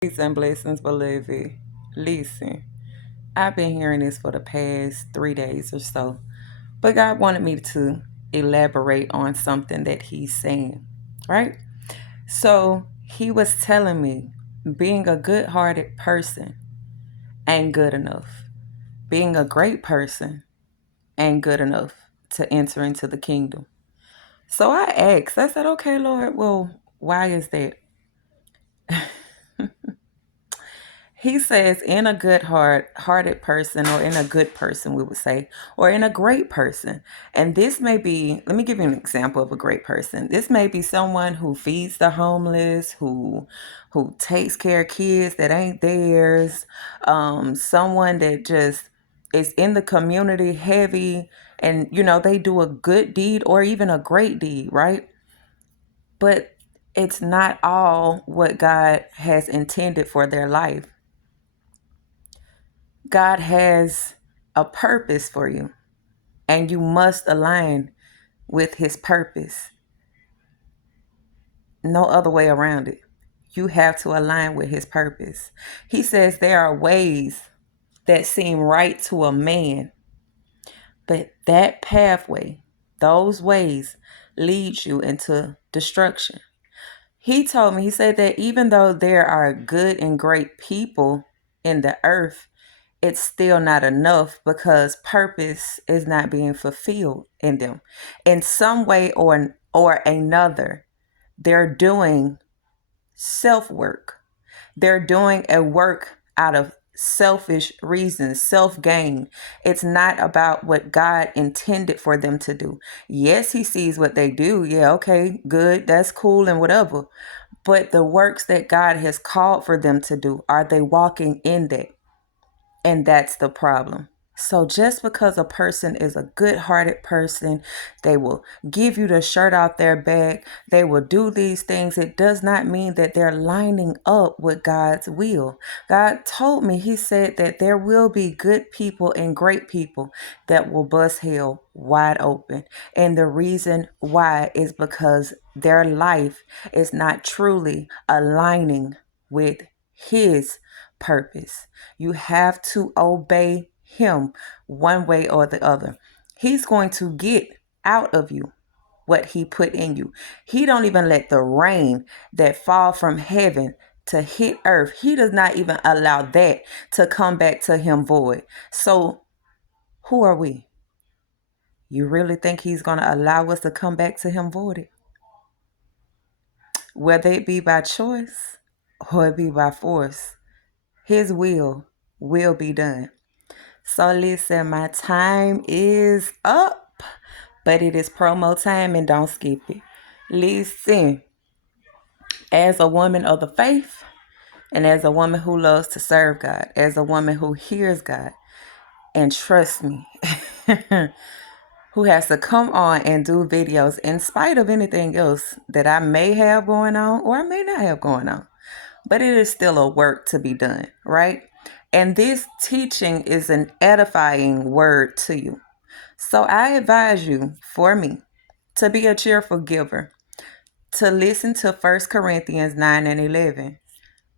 Peace and blessings, beloved. Listen, I've been hearing this for the past 3 days or so, but God wanted me to elaborate on something that He's saying, right? So He was telling me being a good hearted person ain't good enough. Being a great person ain't good enough to enter into the kingdom. So I said, okay, Lord, well, why is that? He says, in a good hearted person, or in a good person, we would say, or in a great person. And this may be, let me give you an example of a great person. This may be someone who feeds the homeless, who takes care of kids that ain't theirs, someone that just is in the community heavy, and they do a good deed or even a great deed, right? But it's not all what God has intended for their life. God has a purpose for you, and you must align with His purpose. No other way around it. You have to align with His purpose. He says there are ways that seem right to a man, but that pathway, those ways, leads you into destruction. He told me, he said that even though there are good and great people in the earth, it's still not enough because purpose is not being fulfilled in them. In some way or another, they're doing self work. They're doing a work out of selfish reasons, self gain. It's not about what God intended for them to do. Yes, He sees what they do. Yeah, okay, good, that's cool and whatever. But the works that God has called for them to do, are they walking in that? And that's the problem. So just because a person is a good-hearted person, they will give you the shirt out their back, they will do these things, it does not mean that they're lining up with God's will. God told me, He said that there will be good people and great people that will bust hell wide open. And the reason why is because their life is not truly aligning with His purpose. You have to obey Him one way or the other. He's going to get out of you what He put in you. He don't even let the rain that fall from heaven to hit earth. He does not even allow that to come back to Him void. So who are we? You really think He's going to allow us to come back to Him void? Whether it be by choice or it be by force, His will be done. So listen, my time is up, but it is promo time and don't skip it. Listen, as a woman of the faith and as a woman who loves to serve God, as a woman who hears God, and trust me, who has to come on and do videos in spite of anything else that I may have going on or I may not have going on. But it is still a work to be done, right? And this teaching is an edifying word to you. So I advise you, for me, to be a cheerful giver, to listen to 1 Corinthians 9 and 11.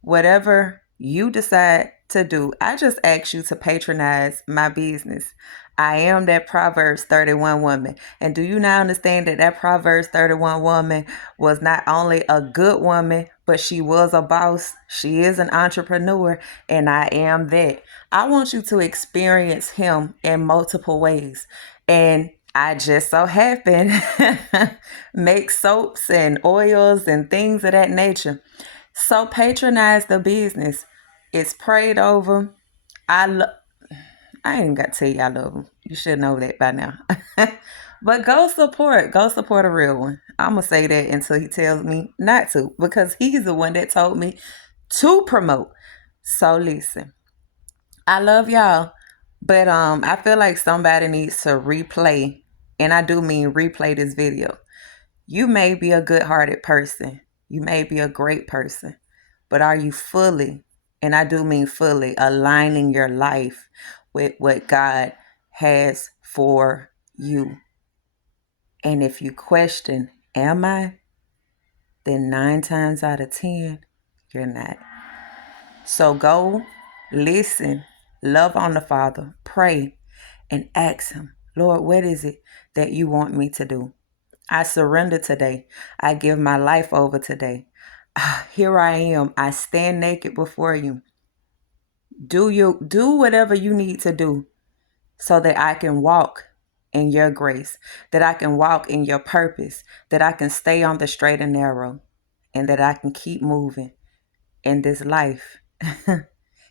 Whatever you decide to do, I just ask you to patronize my business. I am that Proverbs 31 woman. And do you now understand that Proverbs 31 woman was not only a good woman, but she was a boss? She is an entrepreneur, and I am that. I want you to experience Him in multiple ways. And I just so happen make soaps and oils and things of that nature. So patronize the business. It's prayed over. I ain't got to tell you I love them. You should know that by now. But go support a real one. I'm gonna say that until He tells me not to, because He's the one that told me to promote. So listen, I love y'all, but I feel like somebody needs to replay, and I do mean replay this video. You may be a good-hearted person. You may be a great person. But are you fully, and I do mean fully, aligning your life with what God has for you? And if you question, am I? Then 9 times out of 10, you're not. So go, listen, love on the Father, pray, and ask Him, Lord, what is it that you want me to do? I surrender today. I give my life over today. Here I am. I stand naked before you. Do whatever you need to do so that I can walk in your grace, that I can walk in your purpose, that I can stay on the straight and narrow, and that I can keep moving in this life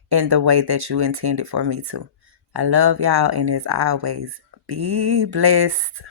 in the way that you intended for me to. I love y'all, and as always, be blessed.